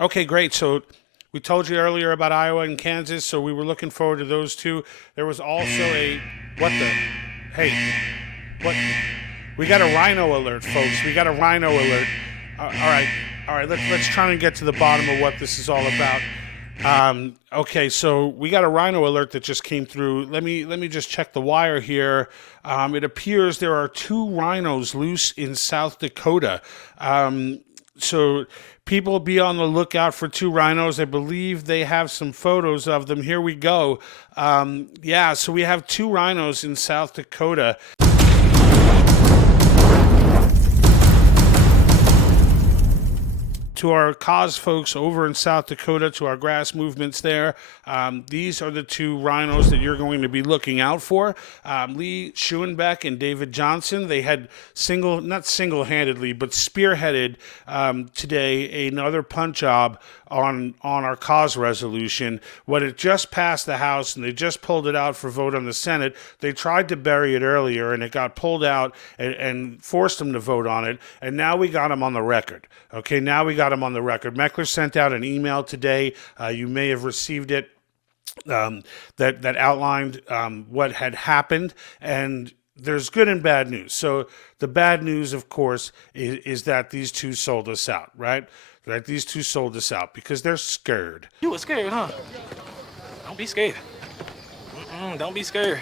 Okay, great. So we told you earlier about Iowa and Kansas, so we were looking forward to those two. There was also a what the hey, what we got a rhino alert, folks. We got a rhino alert. All right. Let's try and get to the bottom of what this is all about. Okay, so we got a rhino alert that just came through. Let me just check the wire here. It appears there are two rhinos loose in South Dakota. So people be on the lookout for two rhinos. I believe they have some photos of them. Here we go. Yeah, so we have two rhinos in South Dakota. To our cause folks over in South Dakota, to our grass movements there, these are the two rhinos that you're going to be looking out for. Lee Schuenbeck and David Johnson, they had not single-handedly, but spearheaded today another punt job on our cause resolution. When it just passed the House and they just pulled it out for vote on the Senate, they tried to bury it earlier and it got pulled out and forced them to vote on it. And now we got them on the record. Okay, now we got them on the record. Meckler sent out an email today. You may have received it. That outlined what had happened, and there's good and bad news. So the bad news, of course, is that these two sold us out, right? Right? These two sold us out because they're scared. You were scared, huh? Don't be scared. Don't be scared.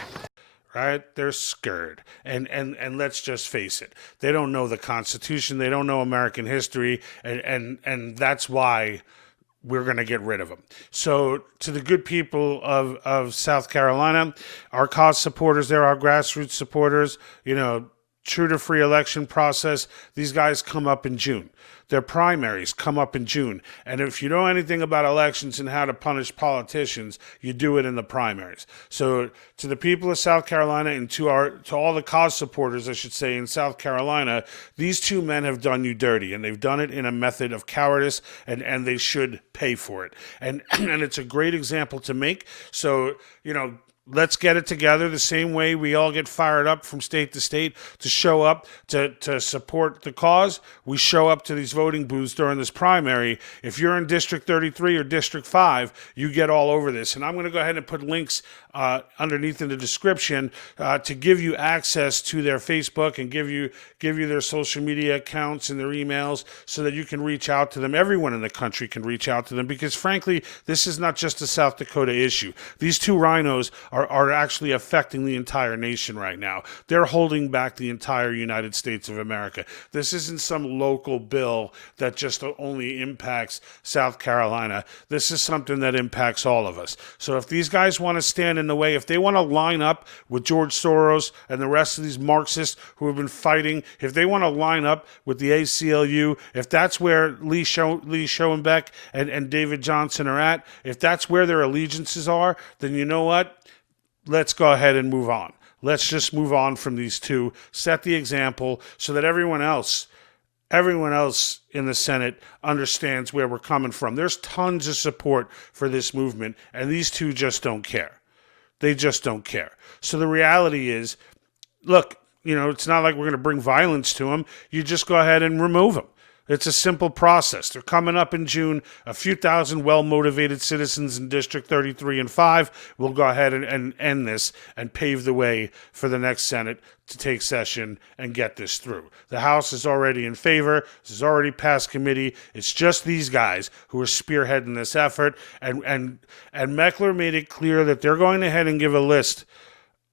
Right? They're scared. And let's just face it. They don't know the Constitution. They don't know American history. And that's why we're going to get rid of them. So to the good people of South Carolina, our cause supporters, they're our grassroots supporters, true to free election process. These guys come up in June. Their primaries come up in June. And if you know anything about elections and how to punish politicians, you do it in the primaries. So to the people of South Carolina and to all the cause supporters, I should say, in South Carolina, these two men have done you dirty, and they've done it in a method of cowardice, and they should pay for it. And it's a great example to make. So, let's get it together the same way we all get fired up from state to state to show up to support the cause. We show up to these voting booths during this primary. If you're in District 33 or District 5, you get all over this. And I'm going to go ahead and put links underneath in the description to give you access to their Facebook and give you their social media accounts and their emails so that you can reach out to them. Everyone in the country can reach out to them because, frankly, this is not just a South Dakota issue. These two rhinos are actually affecting the entire nation right now. They're holding back the entire United States of America. This isn't some local bill that just only impacts South Carolina. This is something that impacts all of us. So if these guys want to stand in the way, if they want to line up with George Soros and the rest of these Marxists who have been fighting, if they want to line up with the ACLU, if that's where Lee Schoenbeck and David Johnson are at, if that's where their allegiances are, then you know what? Let's go ahead and move on. Let's just move on from these two, set the example so that everyone else in the Senate understands where we're coming from. There's tons of support for this movement, and these two just don't care. They just don't care. So the reality is, look, it's not like we're going to bring violence to them. You just go ahead and remove them. It's a simple process. They're coming up in June. A few thousand well-motivated citizens in District 33 and 5 will go ahead and end this and pave the way for the next Senate to take session and get this through. The House is already in favor. This is already passed committee. It's just these guys who are spearheading this effort. And Meckler made it clear that they're going ahead and give a list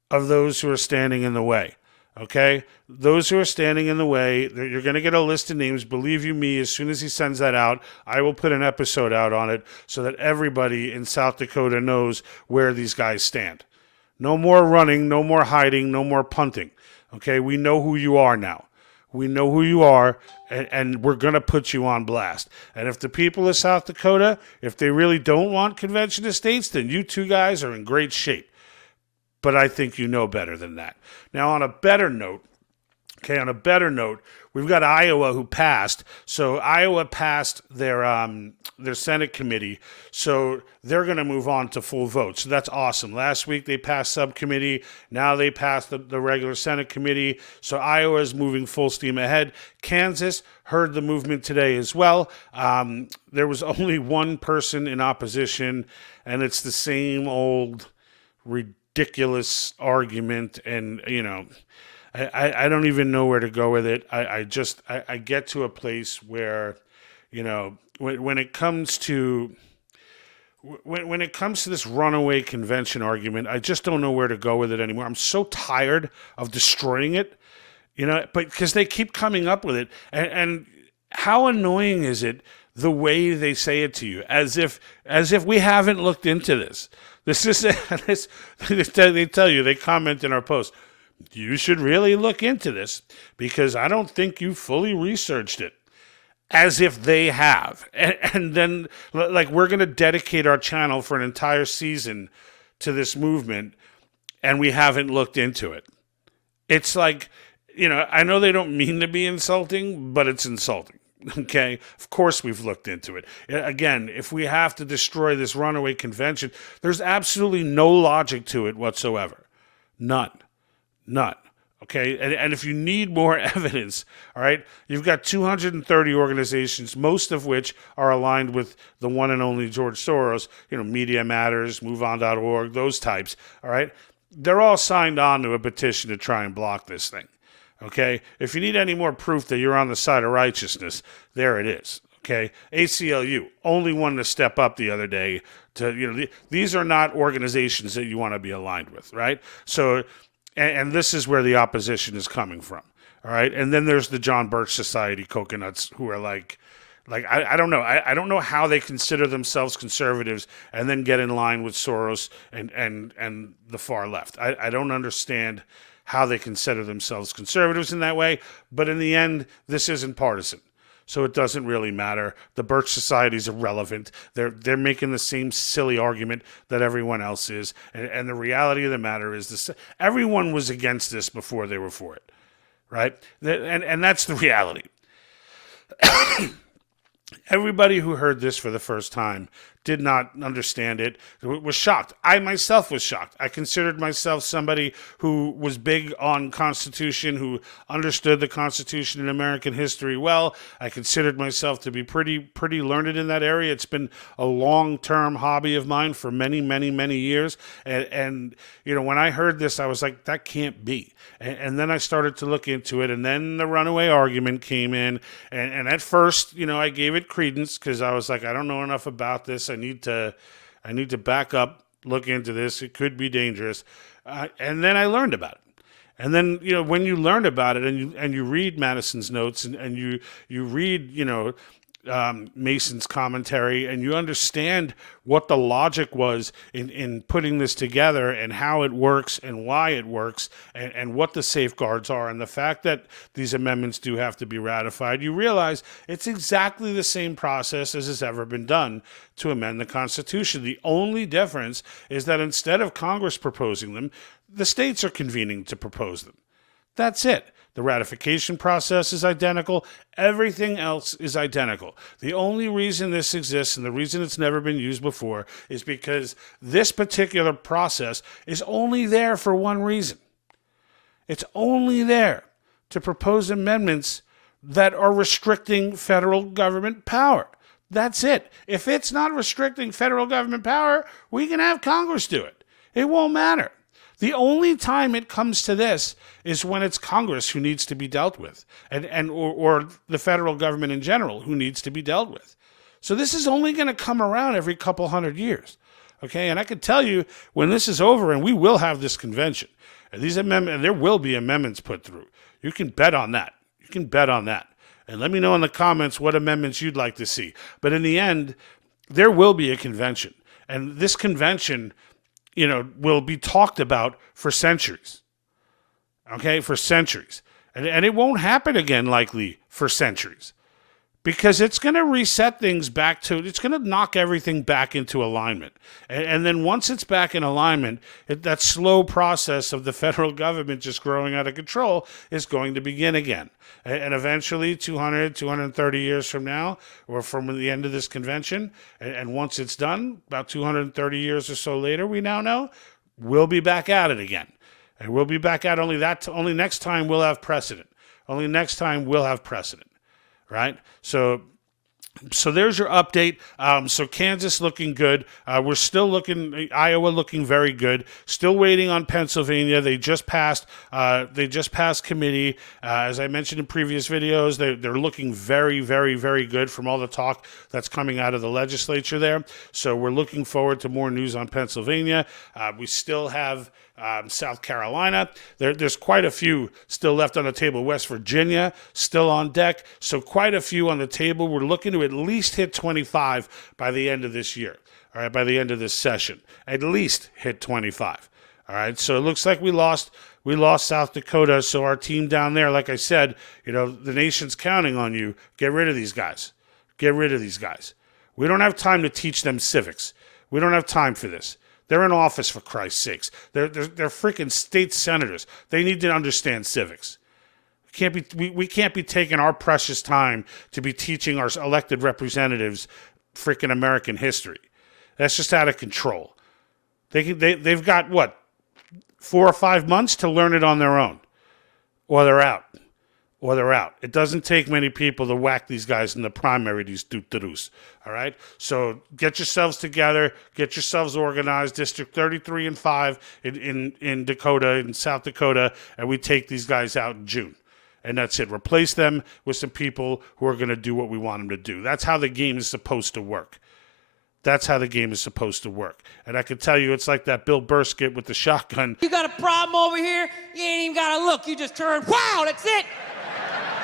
of those who are standing in the way. Okay? Those who are standing in the way, you're going to get a list of names. Believe you me, as soon as he sends that out, I will put an episode out on it so that everybody in South Dakota knows where these guys stand. No more running, no more hiding, no more punting. Okay? We know who you are now. We know who you are, and we're going to put you on blast. And if the people of South Dakota, if they really don't want convention of states, then you two guys are in great shape. But I think you know better than that. Now, on a better note, Okay, on a better note, we've got Iowa who passed. So Iowa passed their Senate committee, so they're going to move on to full vote. So that's awesome. Last week they passed subcommittee. Now they passed the regular Senate committee. So Iowa is moving full steam ahead. Kansas heard the movement today as well. There was only one person in opposition, and it's the same old ridiculous argument, and I don't even know where to go with it. I get to a place where, when it comes to this runaway convention argument, I just don't know where to go with it anymore. I'm so tired of destroying it, but because they keep coming up with it, and how annoying is it the way they say it to you, as if we haven't looked into this. This is this. They tell you, they comment in our post, you should really look into this because I don't think you fully researched it, as if they have. And then, like, we're going to dedicate our channel for an entire season to this movement, and we haven't looked into it. It's like, I know they don't mean to be insulting, but it's insulting. Okay, of course we've looked into it. Again, if we have to destroy this runaway convention, there's absolutely no logic to it whatsoever. None. Okay, and if you need more evidence, all right, you've got 230 organizations, most of which are aligned with the one and only George Soros, Media Matters, MoveOn.org, those types, all right? They're all signed on to a petition to try and block this thing, okay? If you need any more proof that you're on the side of righteousness, there it is, okay? ACLU, only one to step up the other day to, these are not organizations that you want to be aligned with, right? So, and this is where the opposition is coming from, all right? And then there's the John Birch Society coconuts who are like I don't know. I don't know how they consider themselves conservatives and then get in line with Soros and the far left. I don't understand how they consider themselves conservatives in that way, but in the end, this isn't partisan. So it doesn't really matter. The Birch Society is irrelevant. They're making the same silly argument that everyone else is. And the reality of the matter is this: everyone was against this before they were for it, right? And that's the reality. Everybody who heard this for the first time did not understand it, was shocked. I myself was shocked. I considered myself somebody who was big on Constitution, who understood the Constitution and American history well. I considered myself to be pretty learned in that area. It's been a long-term hobby of mine for many, many, many years. And when I heard this, I was like, that can't be. And then I started to look into it, and then the runaway argument came in. And at first, I gave it credence because I was like, I don't know enough about this. I need to back up, look into this. It could be dangerous. And then I learned about it. And then, when you learn about it and you read Madison's notes and you read, Mason's commentary, and you understand what the logic was in putting this together and how it works and why it works and what the safeguards are and the fact that these amendments do have to be ratified, you realize it's exactly the same process as has ever been done to amend the Constitution. The only difference is that instead of Congress proposing them, the states are convening to propose them. That's it. The ratification process is identical. Everything else is identical. The only reason this exists and the reason it's never been used before is because this particular process is only there for one reason. It's only there to propose amendments that are restricting federal government power. That's it. If it's not restricting federal government power, we can have Congress do it. It won't matter. The only time it comes to this is when it's Congress who needs to be dealt with, or the federal government in general who needs to be dealt with. So this is only going to come around every couple hundred years, okay? And I can tell you, when this is over, and we will have this convention, and these amendments, there will be amendments put through. You can bet on that. You can bet on that. And let me know in the comments what amendments you'd like to see. But in the end, there will be a convention, and this convention, will be talked about for centuries. Okay, for centuries. And it won't happen again, likely, for centuries. because it's going to reset things back to, it's going to knock everything back into alignment. And then once it's back in alignment, that slow process of the federal government just growing out of control is going to begin again. And eventually 230 years from now, or from the end of this convention, and once it's done, about 230 years or so later, we now know, we'll be back at it again. And we'll be back at only next time we'll have precedent. Only next time we'll have precedent. Right? So there's your update. So Kansas looking good. We're still looking, Iowa looking very good. Still waiting on Pennsylvania. They just passed committee. As I mentioned in previous videos, they're looking very, very, very good from all the talk that's coming out of the legislature there. So we're looking forward to more news on Pennsylvania. We still have South Carolina. There's quite a few still left on the table. West Virginia still on deck. So quite a few on the table. We're looking to at least hit 25 by the end of this year. All right, by the end of this session, at least hit 25. All right, so it looks like we lost South Dakota. So our team down there, like I said, the nation's counting on you. Get rid of these guys. Get rid of these guys. We don't have time to teach them civics. We don't have time for this. They're in office, for Christ's sakes. They're freaking state senators. They need to understand civics. We can't be taking our precious time to be teaching our elected representatives freaking American history. That's just out of control. They've got, 4 or 5 months to learn it on their own. Or they're out. It doesn't take many people to whack these guys in the primary, these doo-doo-doos. All right? So get yourselves together. Get yourselves organized. District 33 and 5 in Dakota, in South Dakota, and we take these guys out in June. And that's it. Replace them with some people who are going to do what we want them to do. That's how the game is supposed to work. That's how the game is supposed to work. And I can tell you, it's like that Bill Burr skit with the shotgun. You got a problem over here? You ain't even got to look. You just turn, wow, that's it.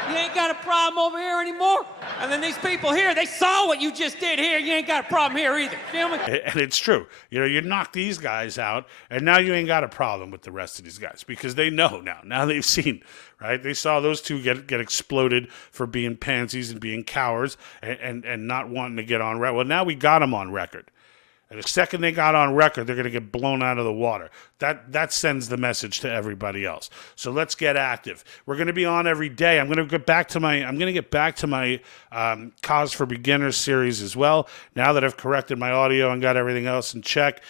You ain't got a problem over here anymore. And then these people here, they saw what you just did here. You ain't got a problem here either. Feel me? And it's true. You knock these guys out, and now you ain't got a problem with the rest of these guys because they know now. Now they've seen, right? They saw those two get exploded for being pansies and being cowards and not wanting to get on record. Well, now we got them on record. And the second they got on record, they're going to get blown out of the water. That sends the message to everybody else. So let's get active. We're going to be on every day. I'm going to get back to my Cause for Beginners series as well. Now that I've corrected my audio and got everything else in check,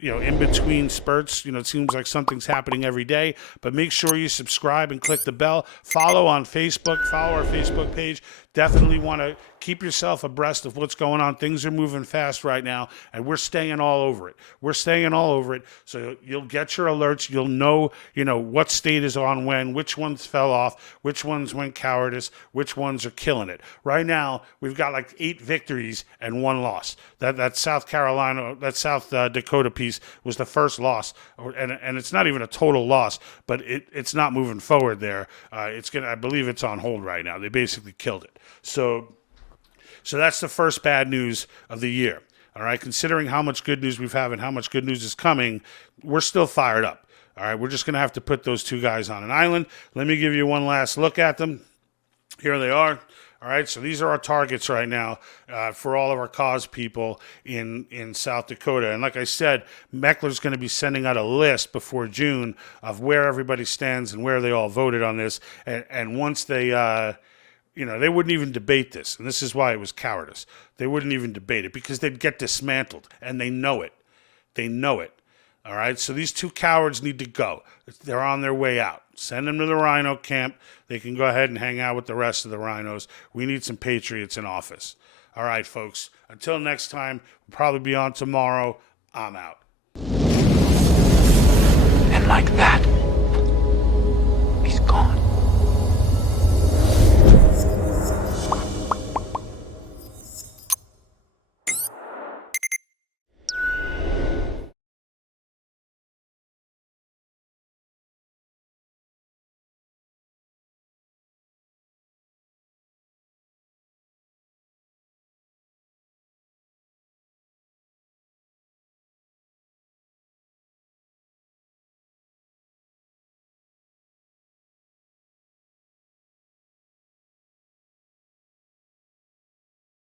in between spurts, it seems like something's happening every day. But make sure you subscribe and click the bell. Follow on Facebook. Follow our Facebook page. Definitely want to keep yourself abreast of what's going on. Things are moving fast right now, and we're staying all over it. So you'll get your alerts. You'll know, what state is on when, which ones fell off, which ones went cowardice, which ones are killing it. Right now, we've got like 8 victories and 1 loss. That South Carolina, that South Dakota piece was the first loss, and it's not even a total loss, but it's not moving forward there. I believe it's on hold right now. They basically killed it. So that's the first bad news of the year. All right, considering how much good news we've had and how much good news is coming, we're still fired up. All right, we're just going to have to put those 2 guys on an island. Let me give you one last look at them. Here they are. All right, so these are our targets right now for all of our cause people in South Dakota. And like I said, Meckler's going to be sending out a list before June of where everybody stands and where they all voted on this. And once they... they wouldn't even debate this, and this is why it was cowardice. They wouldn't even debate it because they'd get dismantled, and they know it. They know it. All right, so these 2 cowards need to go. They're on their way out. Send them to the Rhino camp. They can go ahead and hang out with the rest of the Rhinos. We need some patriots in office. All right, folks. Until next time, we'll probably be on tomorrow. I'm out. And like that,